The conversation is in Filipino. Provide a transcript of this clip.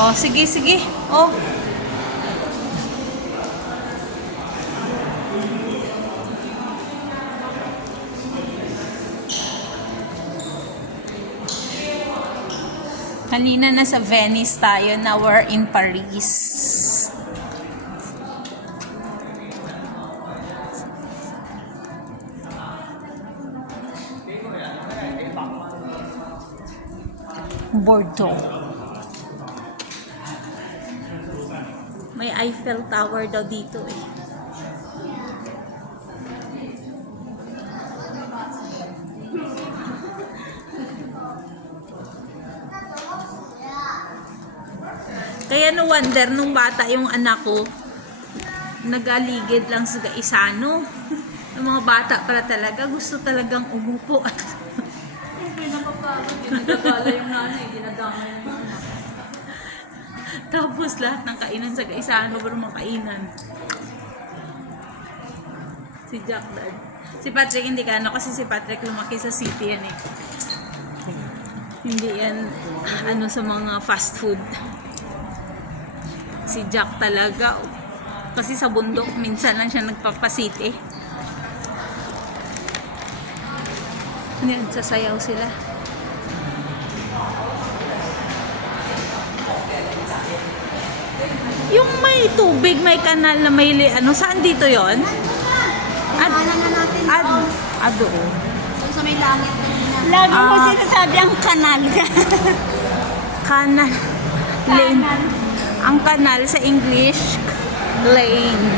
Oh, sige, sige. Oh. Kanina nasa Venice tayo, now we're in Paris. Bordeaux. May Eiffel Tower daw dito eh. Kaya no wonder nung bata yung anak ko, nagaligid lang sa Gaisano. Yung mga bata para talaga, gusto talagang umupo. Okay, napapagod. Ginagagala yung nanay, ginadamay yung mama. Tapos lahat ng kainan sa Gaisano, pero makainan. Si Jack Dad. Si Patrick hindi ka ano, kasi si Patrick lumaki sa city yan eh. Hindi yan ano sa mga fast food. Si Jack talaga, kasi sa bundok, minsan lang siya nagpapasite. Nagsasayaw sila. Yung may tubig, may kanal na may ano, saan dito yon? Alam na natin. Doon. Yung sa may langit na yun. Lagi mo sinasabi ang kanal ka. Kanal. Lane. Ang kanal sa English, lane.